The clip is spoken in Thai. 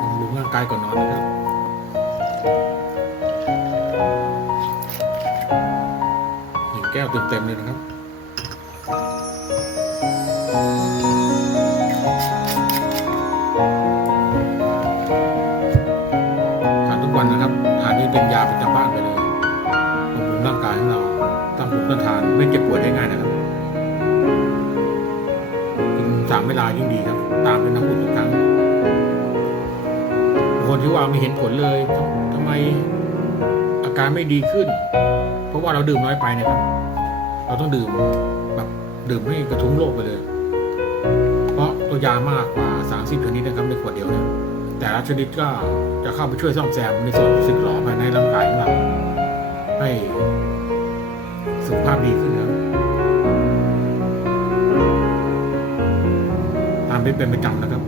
บำรุงร่างกายก่อนนอนนะครับหนึ่งแก้วเต็มๆเลยนะครับทานทุกวันนะครับทานนี้เป็นยาประจำบ้านไปเลยบำรุงร่างกายของเราตั้งภูมิต้านทานไม่เจ็บป่วยได้ง่ายนะครับ สามเวลายิ่งดีครับ ตามเป็นน้ำอุ่นทุกครั้งคนที่ว่าไม่เห็นผลเลยทำทำไมอาการไม่ดีขึ้น เพราะว่าเราดื่มน้อยไปนะครับ เราต้องดื่มแบบดื่มให้กระทุ้งโลกไปเลย เพราะตัวยามากกว่า 30ชนิดนะครับในขวดเดียวนะแต่ละชนิดก็จะเข้าไปช่วยซ่อมแซมในส่วนที่สึกหรอภายในร่างกายของเราให้สุขภาพดีขึ้นครับ ตามเป็นเป็นประจำนะครับ